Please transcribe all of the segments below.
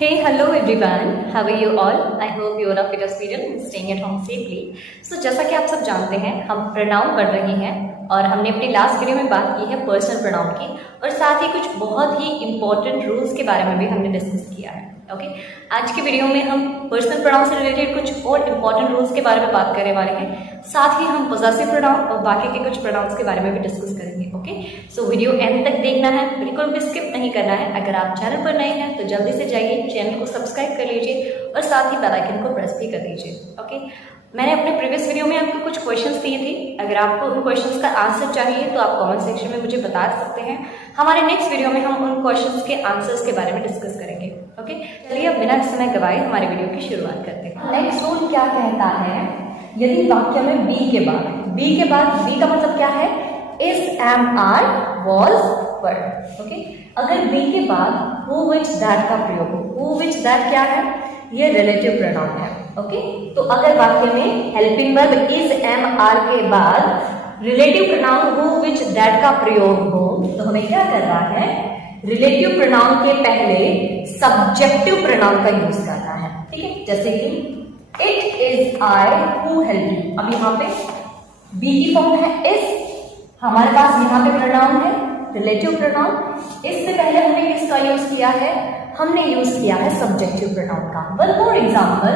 Hey, hello everyone. How are you all? I hope you are a fit student and staying at home safely. So जैसा कि आप सब जानते हैं, हम प्रोनाउन पढ़ रहे हैं और हमने अपनी लास्ट वीडियो में बात की है पर्सनल प्रोनाउन की और साथ ही कुछ बहुत ही इंपॉर्टेंट रूल्स के बारे में भी हमने डिस्कस किया है। ओके, आज की वीडियो में हम पर्सनल प्रोनाउन से रिलेटेड कुछ और इंपॉर्टेंट रूल्स के बारे में बात करने वाले हैं। साथ ही हम पॉसेसिव प्रोनाउन और बाकी के कुछ प्रोनाउंस के बारे में भी डिस्कस करेंगे। ओके, सो वीडियो एंड तक देखना है, बिल्कुल भी स्किप नहीं करना है। अगर आप चैनल पर नए हैं तो जल्दी से जाइए, चैनल को सब्सक्राइब कर लीजिए और साथ ही बेल आइकन को प्रेस भी कर दीजिए। ओके, मैंने अपने प्रीवियस वीडियो में आपको कुछ क्वेश्चंस दिए थे। अगर आपको उन क्वेश्चंस का आंसर चाहिए तो आप कमेंट सेक्शन में मुझे बता सकते हैं। हमारे नेक्स्ट वीडियो में हम उन क्वेश्चंस के आंसर्स के बारे में डिस्कस करेंगे। ओके, चलिए अब बिना समय गवाए हमारे वीडियो की शुरुआत करते हैं। नेक्स्ट रूल क्या कहता है, यदि वाक्य में बी के बाद बी का मतलब क्या है, is, am, are, was, word. Okay, अगर बी के बाद हु, विच, दैट का प्रयोग हो, हु, विच, दैट क्या है, ये रिलेटिव प्रोनाउन है। ओके, तो अगर वाक्य में helping verb is, am, are के बाद relative pronoun who, which, that का प्रयोग हो तो हमें क्या करना है, रिलेटिव प्रोनाउन के पहले सब्जेक्टिव प्रोनाउन का यूज करना है। ठीक है, जैसे कि it is I who help you. अब यहाँ पे बी की फॉर्म है इज, हमारे पास यहाँ पे प्रोनाउन है रिलेटिव प्रोनाउन। इससे पहले हमने किसका यूज किया है, हमने यूज किया है सब्जेक्टिव प्रोनाउन का। One more example,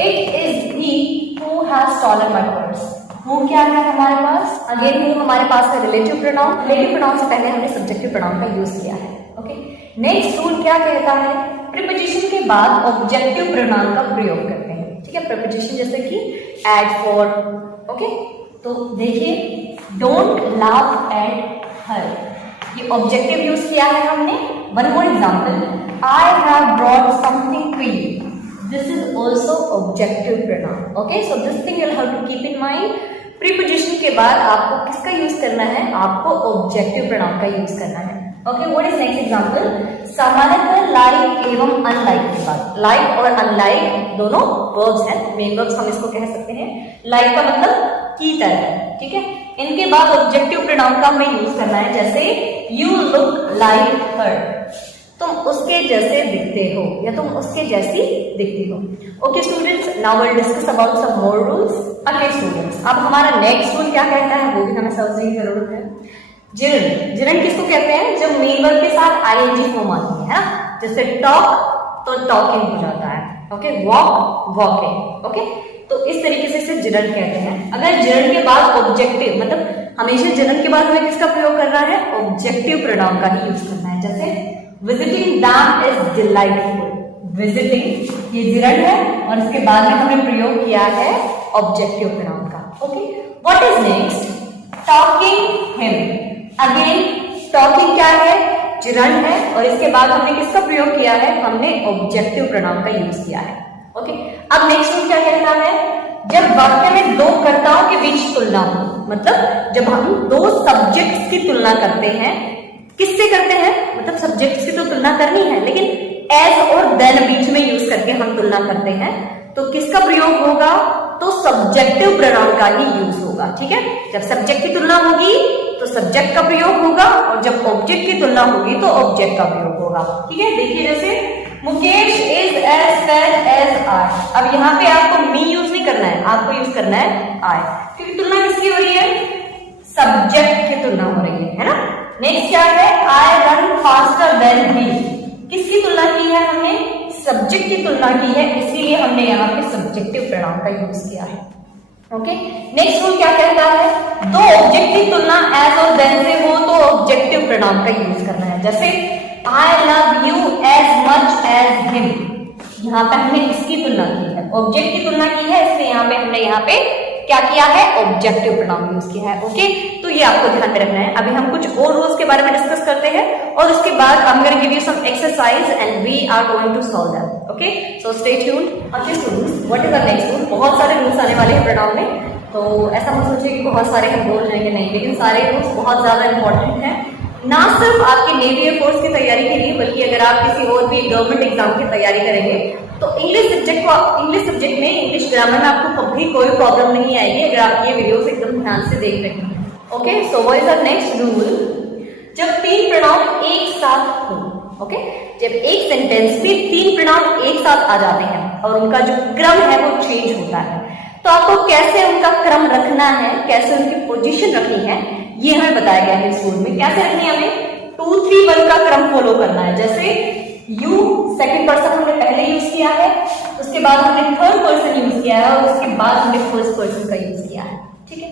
it is he who has stolen my purse. Who क्या है हमारे पास, अगेन हु हमारे पास है रिलेटिव प्रोनाउन। रिलेटिव प्रोनाउन से पहले हमने सब्जेक्टिव प्रोनाउन का यूज किया है। ओके, नेक्स्ट रूल क्या कहता है, प्रीपोजिशन के बाद ऑब्जेक्टिव प्रोनाउन का प्रयोग करते हैं। ठीक है, प्रीपोजिशन जैसे कि एट, फॉर। ओके, तो देखिए, डोंट लाफ एट हर, ये ऑब्जेक्टिव यूज किया है हमने। One more example, I have brought something to you. This is also objective pronoun. Okay, so this thing you'll have to keep in mind. Preposition के बाद आपको किसका use करना है, आपको ऑब्जेक्टिव प्रोनाउन का यूज करना है। Okay, what is next example, सामान्यतः लाइक एवं अनलाइक के बाद, लाइक और अनलाइक दोनों वर्ब्स हैं, मेन वर्ब्स हम इसको कह सकते हैं। लाइक का मतलब की तरह, ठीक है, इनके बाद ऑब्जेक्टिव प्रोनाउन का हमें यूज करना है। जैसे यू लुक लाइक हर, तुम उसके जैसे दिखते हो या तुम उसके जैसी दिखती हो। Okay students, now will discuss about some more rules. Okay students, अब हमारा नेक्स्ट रूल क्या कहता है वो भी हमें समझने की जरूरत है। जिरन, जिरन किसको कहते हैं, जब मेन वर्ब के साथ आईएनजी फॉर्म आती है ना, जैसे टॉक तो टॉकिंग हो जाता है। Okay, walk, walking. ओके, तो इस तरीके से इसे जिरन कहते हैं। अगर जिरन के बाद ऑब्जेक्टिव, मतलब हमेशा जिरन के बाद हमें किसका प्रयोग करना है, ऑब्जेक्टिव प्रोनाउन का ही यूज करना है। जैसे visiting them is delightful. Visiting ये जिरन है और इसके बाद में हमने प्रयोग किया है ऑब्जेक्टिव प्रोनाउन का। Okay, what is next, talking him. Again talking क्या है, जिरन है और इसके बाद हमने किसका प्रयोग किया है, हमने ऑब्जेक्टिव प्रोनाउन का यूज किया है। ओके, अब नेक्स्ट रूल क्या कहता है, जब वाक्य में दो कर्ताओं के बीच तुलना हो, मतलब जब हम दो सब्जेक्ट्स की तुलना करते हैं, किससे करते हैं, मतलब सब्जेक्ट्स की तो तुलना करनी है लेकिन एज और देन बीच में यूज करके हम तुलना करते हैं, तो किसका प्रयोग होगा, तो सब्जेक्टिव प्रोनाउन का ही यूज होगा। ठीक है, जब सब्जेक्ट की तुलना होगी तो सब्जेक्ट का प्रयोग होगा और जब ऑब्जेक्ट की तुलना होगी तो ऑब्जेक्ट का प्रयोग होगा। ठीक है, देखिए जैसे Mukesh is as fat as I. अब यहाँ पे आपको मी यूज नहीं करना है, आपको यूज करना है आई, क्योंकि तुलना किसकी हो रही है, सब्जेक्ट की तुलना हो रही है ना। नेक्स्ट क्या है, I run faster than he, किसकी तुलना की है हमने, सब्जेक्ट की तुलना की है, इसीलिए हमने यहाँ पे सब्जेक्टिव प्रोनाउन का यूज किया है। ओके, नेक्स्ट रूल क्या कहता है, दो ऑब्जेक्ट की तुलना एज और देन से हो तो ऑब्जेक्टिव प्रोनाउन का यूज करना है। जैसे I love you as much as him, यहाँ पे हमने किसकी तुलना की है, ऑब्जेक्ट की तुलना की है, इसलिए यहाँ पे हमने यहाँ पे क्या किया है, ऑब्जेक्टिव प्रोनाउन यूज किया है। ओके, तो ये आपको ध्यान में रखना है। अभी हम कुछ और रूल्स के बारे में डिस्कस करते हैं और उसके बाद I am going to give you some exercise and we are going to solve them. Okay, so stay tuned. Okay students, what is the next rule, बहुत सारे रूल्स आने वाले हैं प्रोनाउन में, तो ऐसा मत सोचिए कि बहुत सारे हम बोल जाएंगे, नहीं, लेकिन सारे रूल्स बहुत ज्यादा इंपॉर्टेंट हैं, ना सिर्फ आपकी नेवी एयरफोर्स की तैयारी के लिए, बल्कि अगर आप किसी और भी गवर्नमेंट एग्जाम की तैयारी करेंगे तो इंग्लिश सब्जेक्ट में, इंग्लिश ग्रामर में आपको कभी कोई प्रॉब्लम नहीं आएगी अगर आप ये वीडियोस एकदम ध्यान से देख रहे हैं। Okay, so what is the next rule, जब तीन प्रोनाउन एक साथ हो, ओके, जब एक सेंटेंस में 3 प्रोनाउन एक साथ आ जाते हैं और उनका जो क्रम है वो चेंज होता है, तो आपको कैसे उनका क्रम रखना है, कैसे उनकी पोजीशन रखनी है, ये हमें बताया गया है स्कूल में। कैसे रखनी है हमें, 2 3 1 का क्रम फॉलो करना है। जैसे यू सेकंड पर्सन हमने पहले यूज किया है, उसके बाद हमने थर्ड पर्सन यूज किया है और उसके बाद हमने फर्स्ट पर्सन का यूज किया है। ठीक है,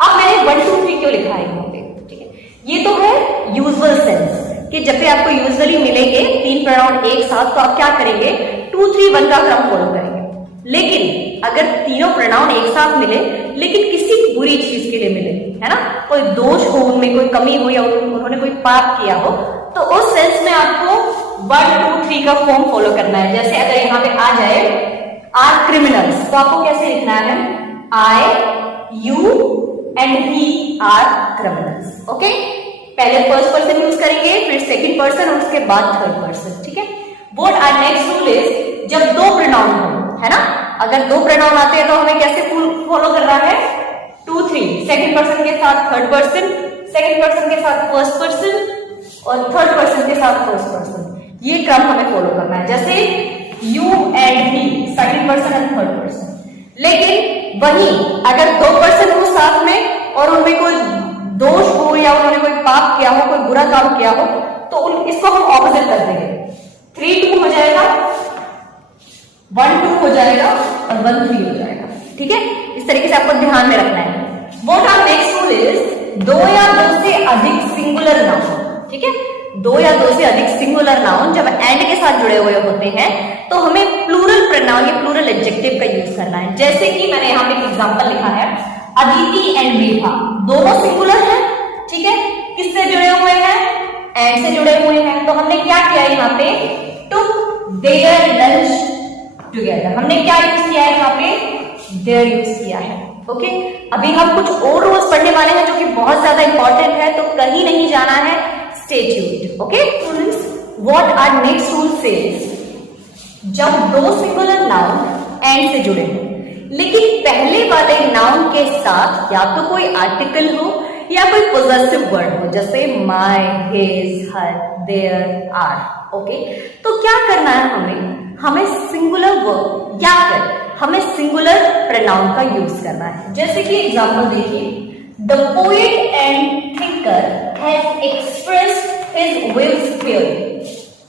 अब मैंने 1 2 3 क्यों लिखा है यहाँ पे? ठीक है, ये तो है यूजुअल सेंस कि जब भी आपको यूजुअली मिलेंगे 3 प्रोनाउन एक साथ तो आप क्या करेंगे, 2 3 1 का क्रम फॉलो करेंगे। लेकिन अगर तीनों प्रोनाउन एक साथ मिले लेकिन किसी बुरी चीज के लिए मिले, है ना, कोई दोष हो उनमें, कोई कमी हो या उन्होंने कोई पाप किया हो, तो उस सेंस में आपको 1 2 3 का फॉर्म फॉलो करना है। जैसे अगर यहाँ पे आ जाए आर क्रिमिनल्स, तो आपको कैसे लिखना है, I you and he are criminals. Okay, पहले फर्स्ट पर्सन यूज करेंगे, फिर सेकंड पर्सन और उसके बाद थर्ड पर्सन। ठीक है, what our next rule is, जब 2 प्रोनाउन हो, है ना, अगर 2 प्रोनाउन आते हैं तो हमें कैसे फॉलो करना है, 2 3, सेकंड पर्सन के साथ थर्ड पर्सन, सेकंड पर्सन के साथ फर्स्ट पर्सन और थर्ड पर्सन के साथ फर्स्ट पर्सन, ये क्रम हमें फॉलो करना है। जैसे you and he, second person and third person. लेकिन वही अगर 2 पर्सन हो साथ में और उनमें कोई दोष हो या उन्होंने कोई पाप किया हो, कोई बुरा काम किया हो, तो इसको हम ऑपोजिट कर देंगे, 3 2 हो जाएगा, 1 2 हो जाएगा और 1 3 हो जाएगा। ठीक है, इस तरीके से आपको ध्यान में रखना है। What our next rule is, 2 या 2 से अधिक सिंगुलर नाउन। ठीक है, 2 या 2 से अधिक सिंगुलर नाउन जब एंड के साथ जुड़े हुए होते हैं तो हमें प्लूरल प्रोनाउन या प्लूरल एडजेक्टिव का यूज करना है। जैसे कि मैंने यहाँ पे एक एग्जांपल लिखा है, अदिति एंड मेघा, दोनों सिंगुलर हैं। ठीक है, किससे जुड़े हुए हैं, एंड से जुड़े हुए हैं। तो हमने क्या किया यहाँ पे, टुक देयर लंच टुगेदर, हमने क्या यूज किया है यहाँ पे, देयर यूज किया है। ओके, अभी हम कुछ और रूल्स पढ़ने वाले हैं जो कि बहुत ज्यादा इंपॉर्टेंट है, तो कहीं नहीं जाना है, stay tuned. Okay students, what our next rule says, जब 2 सिंगुलर नाउन एंड से जुड़े हो लेकिन पहले वाले नाउन के साथ या तो कोई आर्टिकल हो या कोई पोजेसिव वर्ड हो, जैसे my, his, her, their, our. Okay, तो क्या करना है हमें सिंगुलर वर्ब या फिर हमें सिंगुलर प्रोनाउन का यूज करना है। जैसे कि एग्जांपल देखिए, the poet and thinker has expressed his wills clearly.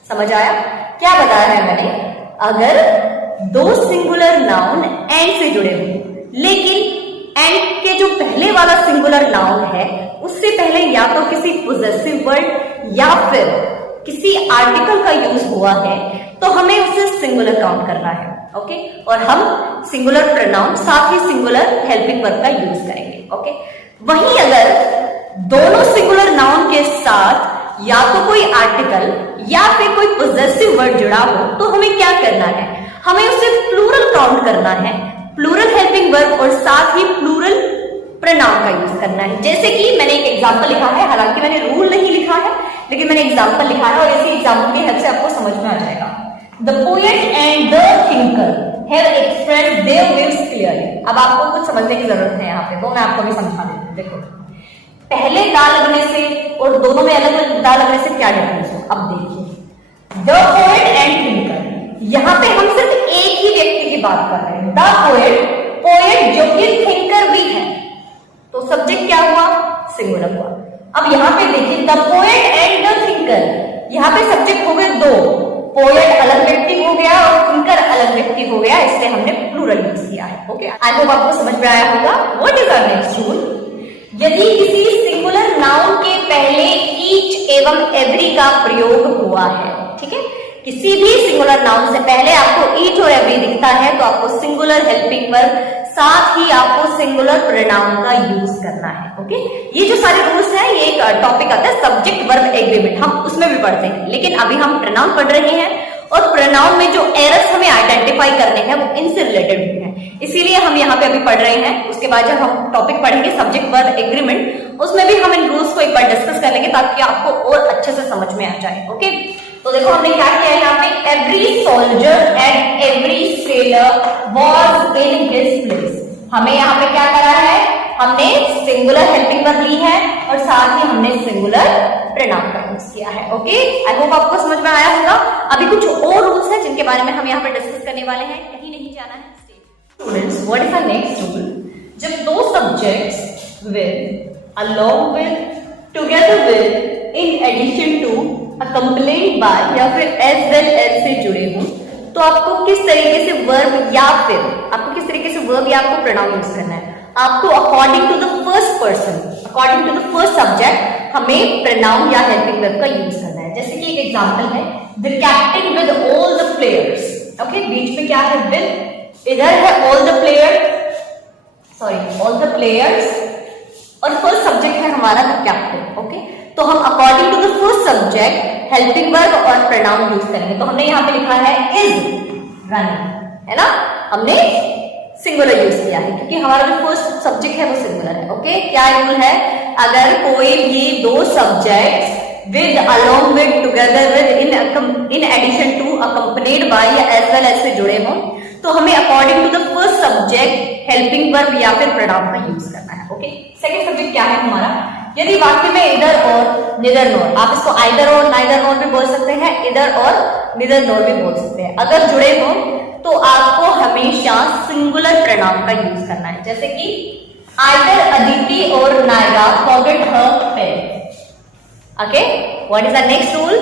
समझ आया क्या बताया है मैंने, अगर 2 सिंगुलर नाउन एंड से जुड़े हो लेकिन एंड के जो पहले वाला सिंगुलर नाउन है उससे पहले या तो किसी पोजेसिव वर्ड या फिर किसी आर्टिकल का यूज हुआ है तो हमें उसे सिंगुलर काउंट करना है। ओके, और हम सिंगुलर प्रोनाउन साथ ही सिंगुलर हेल्पिंग वर्ब का यूज करेंगे। ओके, वहीं अगर दोनों सिंगुलर नाउन के साथ या तो कोई आर्टिकल या फिर कोई पोजेसिव वर्ड जुड़ा हो तो हमें क्या करना है, हमें उसे प्लूरल काउंट करना है, प्लूरल हेल्पिंग वर्ब और साथ ही प्लूरल प्रोनाउन का यूज करना है। जैसे कि मैंने एक एग्जांपल लिखा है, हालांकि मैंने रूल नहीं लिखा है लेकिन मैंने एग्जांपल लिखा है और इसी एग्जांपल की हेल्प से आपको समझ में आ जाएगा। The poet and the thinker have expressed their wills clearly. अब आपको कुछ समझने की जरूरत है यहाँ पे, वो मैं आपको भी समझा देती हूँ। देखो, पहले दा लगने से और दोनों में अलग अलग दा लगने से क्या डिफरेंस हो। अब देखिए, द पोएट एंड थिंकर, यहाँ पे हम सिर्फ एक ही व्यक्ति की बात कर रहे हैं, द पोएट, पोएट जो कि थिंकर भी है, तो सब्जेक्ट क्या हुआ, सिंगुलर हुआ। अब यहाँ पे देखिए, the poet and the thinker, यहाँ पे सब्जेक्ट हो गए 2, पोएट अलग व्यक्ति हो गया और थिंकर अलग व्यक्ति हो गया, इसलिए हमने प्लूरल यूज किया है। ओके, आई होप आपको समझ में आया होगा। What is our next rule, यदि किसी सिंगुलर नाउन के पहले ईच एवं एवरी का प्रयोग हुआ है, ठीक है, किसी भी सिंगुलर नाउन से पहले आपको ईच और एवरी दिखता है तो आपको सिंगुलर हेल्पिंग वर्ब साथ ही आपको सिंगुलर प्रोनाउन का यूज करना है। ओके, ये जो सारे रूल्स हैं ये एक टॉपिक आता है सब्जेक्ट वर्ब एग्रीमेंट, हम उसमें भी पढ़ते हैं, लेकिन अभी हम प्रोनाउन पढ़ रहे हैं और प्रोनाउन में जो एरर्स हमें आइडेंटिफाई करने हैं वो इनसे रिलेटेड हैं, इसीलिए हम यहाँ पे अभी पढ़ रहे हैं। उसके बाद जब हम टॉपिक पढ़ेंगे सब्जेक्ट वर्ब एग्रीमेंट, उसमें भी हम इन रूल्स को एक बार डिस्कस कर लेंगे ताकि आपको और अच्छे से समझ में आ जाए। ओके, तो देखो हमने क्या किया है यहाँ पे, every soldier and every seller was in his place. हमें यहाँ पे क्या करा है, हमने सिंगुलर हेल्पिंग वर्ब ली है और साथ ही हमने सिंगुलर प्रोनाउन का यूज किया है। ओके, आई होप आपको समझ में आया होगा। अभी कुछ और रूल्स हैं जिनके बारे में हम यहाँ पे डिस्कस करने वाले हैं, कहीं नहीं जाना है। Students, what is the next rule? जब दो subjects with, along with, together with, in addition to, accompanied by या फिर एज वेल एज से जुड़े हों, तो आपको किस तरीके से वर्ब या फिर आपको किस तरीके से वर्ब या आपको प्रोनाउन यूज करना है? आपको according to the first person, according to the first subject हमें प्रोनाउन या हेल्पिंग वर्ब का यूज करना है। जैसे कि एक एग्जांपल है, the captain with all the players. Okay, बीच में क्या है? विद, इधर है all the player, sorry all the players, और फर्स्ट सब्जेक्ट है हमारा द कैप्टन। ओके, तो हम according to the first subject helping verb और प्रोनाउन यूज करेंगे। तो हमने यहाँ पे लिखा है इज रनिंग, है ना, हमने सिंगुलर यूज किया है क्योंकि हमारा जो फर्स्ट सब्जेक्ट है वो सिंगुलर है। ओके, क्या रूल है? अगर कोई भी दो subject with, along with, together with, in addition to, accompanied by या एज वेल एज से जुड़े हों, तो हमें according to the first subject helping verb या फिर प्रोनाउन का यूज करना है। ओके, सेकंड सब्जेक्ट क्या है हमारा? यदि वाक्य में इधर और, निदर नोर, आप इसको आइदर और, नाइदर नोर भी बोल सकते हैं, इधर और निदर नोर भी बोल सकते हैं, अगर जुड़े हो तो आपको हमेशा सिंगुलर प्रोनाउन का यूज करना है। जैसे कि आइदर अदिति और Naira forget her pen. Okay, what is the next rule?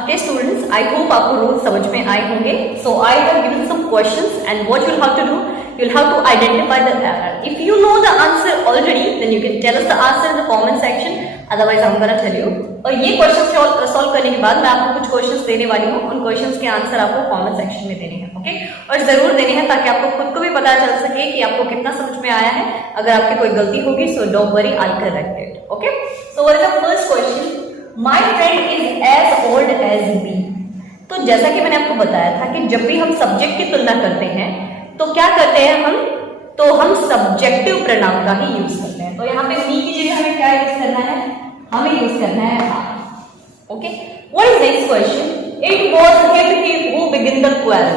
Okay students, I hope आपको रूल समझ में आए होंगे। So I have given some questions and what you will have to do, you'll have to identify the error. If you know the answer already, then you can tell us the answer in the comment section. Otherwise, I'm gonna tell you. और ये question solve करने के बाद मैं आपको कुछ questions देने वाली हूँ, उन क्वेश्चंस के आंसर आपको कमेंट सेक्शन में देने हैं। ओके, और जरूर देने हैं ताकि आपको खुद को भी पता चल सके कि आपको कितना समझ में आया है। अगर आपकी कोई गलती होगी, so don't worry, I'll correct it. Okay, so what is the first question? My friend is as old as me. तो जैसा कि मैंने आपको बताया था कि जब भी हम सब्जेक्ट की तुलना करते हैं तो क्या करते हैं हम? तो हम सब्जेक्टिव प्रोनाउन का ही यूज करते हैं। तो यहाँ पे मी की जगह हमें क्या यूज करना है? हमें यूज करना है I. Okay, what is next question? It was him who begin the quarrel.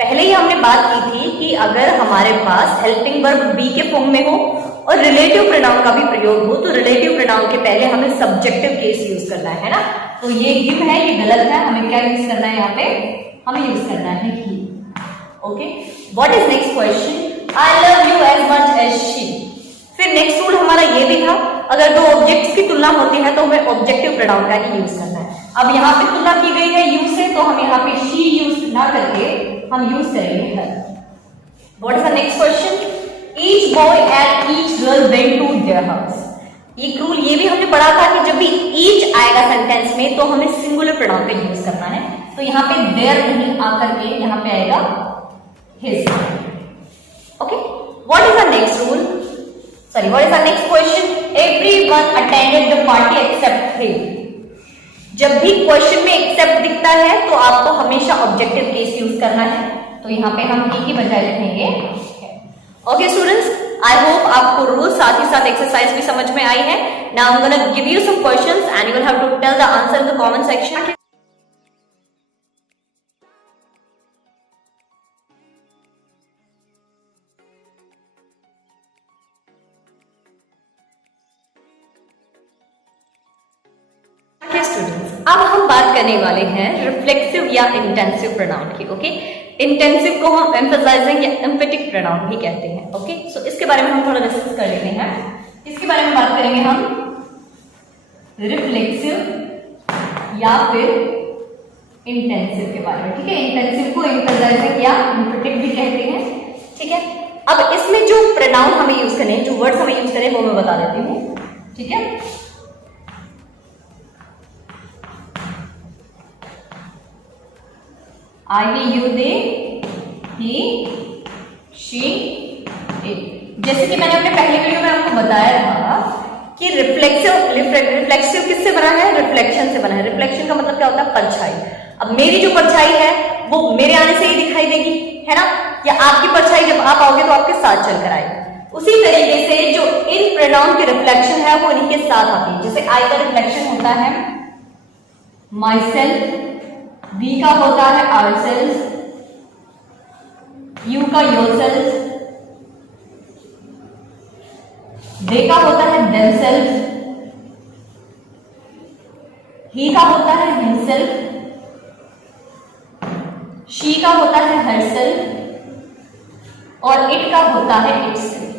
पहले ही हमने बात की थी कि अगर हमारे पास हेल्पिंग वर्ब बी के फॉर्म में हो और रिलेटिव प्रोनाउन का भी प्रयोग हो, तो रिलेटिव प्रोनाउन के पहले हमें सब्जेक्टिव केस यूज करना है ना। तो ये हिम है, ये गलत है, हमें क्या यूज करना है? यहाँ पे हमें यूज करना है he. Okay, what is next question? I love you as much as she. फिर नेक्स्ट रूल हमारा ये भी था, अगर दो ऑब्जेक्ट्स की तुलना होती है तो हमें ऑब्जेक्टिव प्रोनाउन का ही यूज करना है। अब यहाँ पे तुलना की गई है यू से, तो हम यहाँ पे शी यूज ना करके हम यूज करेंगे her. What is the next question? Each boy and each girl went to their house. एक रूल ये भी हमने पढ़ा था कि जब भी ईच आएगा सेंटेंस में तो हमें सिंगुलर प्रोनाउन का यूज करना है। तो यहाँ पे देयर नहीं आकर के यहाँ पे आएगा his. Okay, what is the next rule? Sorry, what is the next question? Everyone attended the party except him. जब भी क्वेश्चन में एक्सेप्ट दिखता है तो आपको हमेशा ऑब्जेक्टिव केस यूज करना है। तो यहाँ पे हम ही की बजाय लिखेंगे। ओके स्टूडेंट्स, आई होप आपको रूल साथ ही साथ एक्सरसाइज भी समझ में आई है। Now I am gonna give you some questions and you will have to tell the answer in the comment section. Students, अब हम बात करने वाले हैं रिफ्लेक्सिव या इंटेंसिव प्रोनाउन की। ओके, इंटेंसिव को हम एम्फसाइजिंग या एम्फेटिक प्रोनाउन भी कहते हैं। ओके, सो इसके बारे में हम थोड़ा डिस्कस कर लेते हैं। इसके बारे में बात करेंगे हम रिफ्लेक्सिव या फिर इंटेंसिव के बारे में। ठीक है, इंटेंसिव को एम्फसाइजिंग या एम्फेटिक भी कहते हैं। ठीक है, अब इसमें जो प्रोनाउन हमें यूज करने, जो वर्ड्स हमें यूज करें वो मैं बता देती हूँ। ठीक है, I, we, you, they, he, she, it। जैसे कि मैंने अपने पहले वीडियो में आपको बताया था कि रिफ्लेक्सिव किससे बना है? रिफ्लेक्शन से बना है। रिफ्लेक्शन का मतलब क्या होता है? परछाई। अब मेरी जो परछाई है वो मेरे आने से ही दिखाई देगी, है ना, या आपकी परछाई जब आप आओगे तो आपके साथ चलकर आएगी। उसी तरीके से जो इन प्रोनाउन की रिफ्लेक्शन है वो इनके साथ आती है। जैसे आई का रिफ्लेक्शन होता है माई सेल्फ, V का होता है ourselves, U का yourself, they का होता है themselves, ही का होता है हिमसेल्फ, शी का होता है हरसेल्फ और इट का होता है इटसेल्फ।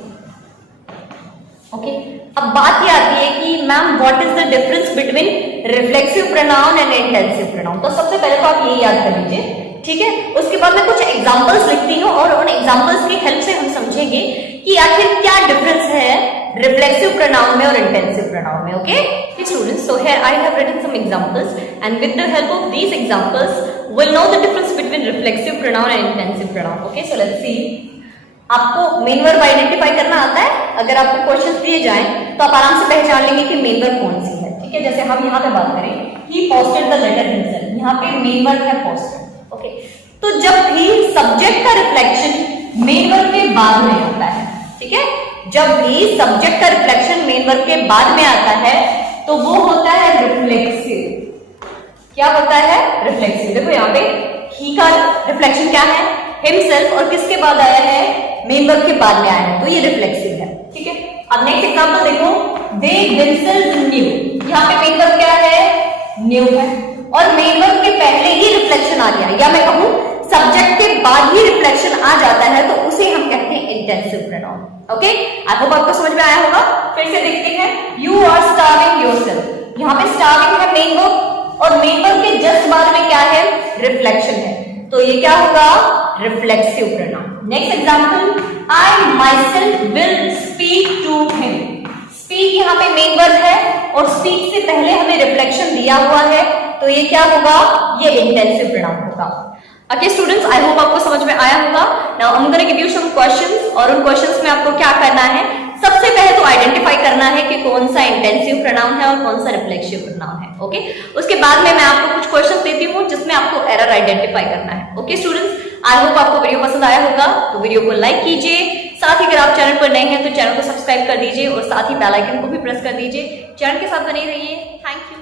ओके, अब बात ये आती है कि ma'am what is the difference between reflexive pronoun and intensive pronoun. तो सबसे पहले तो आप ये याद कर लीजिए, ठीक है। उसके बाद मैं कुछ एग्जांपल्स लिखती हूँ और उन एग्जांपल्स की हेल्प से हम समझेंगे कि आखिर क्या डिफरेंस है रिफ्लेक्सिव प्रोनाउन में और इंटेंसिव प्रोनाउन में। Okay students, so here I have written some examples and with the help of these examples we'll know the difference between reflexive pronoun and intensive pronoun. Okay, so let's see. आपको main verb identify करना आता है? अगर आपको questions दिए जाएं तो आप आराम से पहचान लेंगे कि मेन वर्ब कौन सी है, ठीक है। जैसे हम यहाँ पे बात करें, he posted the letter himself, यहाँ पे मेन वर्ब है posted। ओके, तो जब भी सब्जेक्ट का रिफ्लेक्शन मेन वर्ब के बाद में आता है, ठीक है, जब भी सब्जेक्ट का रिफ्लेक्शन मेन वर्ब के बाद में आता है तो वो होता है रिफ्लेक्सिव। क्या होता है? रिफ्लेक्सिव। देखो यहाँ पे ही का रिफ्लेक्शन क्या है? हिमसेल्फ, और किसके बाद आया है? मेन वर्ब के बाद में आया है, तो ये रिफ्लेक्सिव है, ठीक है। अब नेक्स्ट एग्जांपल देखो, दे देमसेल्व्स न्यू, यहाँ पे मेन वर्ब क्या है? न्यू है, और मेन वर्ब के पहले ही रिफ्लेक्शन आ गया, या मैं कहूं सब्जेक्ट के बाद ही रिफ्लेक्शन आ जाता है, तो उसे हम कहते हैं इंटेंसिव प्रोनाउन। ओके, आई होप आपको समझ में आया होगा। फिर से देखते हैं, यू आर स्टार्विंग योरसेल्फ, यहाँ पे स्टार्विंग है मेन वर्ब और मेन वर्ब के जस्ट बाद में क्या है? रिफ्लेक्शन है, तो ये क्या होगा? Reflexive pronoun. Next example, I myself will speak to him, speak यहाँ पे मेन वर्ब है और स्पीक से पहले हमें रिफ्लेक्शन दिया हुआ है, तो ये क्या होगा? ये इंटेंसिव प्रोनाउन होगा। ओके स्टूडेंट्स, आई होप आपको समझ में आया होगा। Now I am going to give you some questions, और उन क्वेश्चंस में आपको क्या करना है? सबसे पहले तो आइडेंटिफाई करना है कि कौन सा इंटेंसिव प्रोनाउन है और कौन सा रिफ्लेक्सिव प्रोनाउन है। ओके, उसके बाद में मैं आपको कुछ क्वेश्चंस देती हूँ जिसमें आपको एरर आइडेंटिफाई करना है। ओके स्टूडेंट्स, आई होप आपको वीडियो पसंद आया होगा, तो वीडियो को लाइक कीजिए, साथ ही अगर आप चैनल पर नए हैं तो चैनल को सब्सक्राइब कर दीजिए और साथ ही बेल आइकन को भी प्रेस कर दीजिए। चैनल के साथ बने रहिए। Thank you.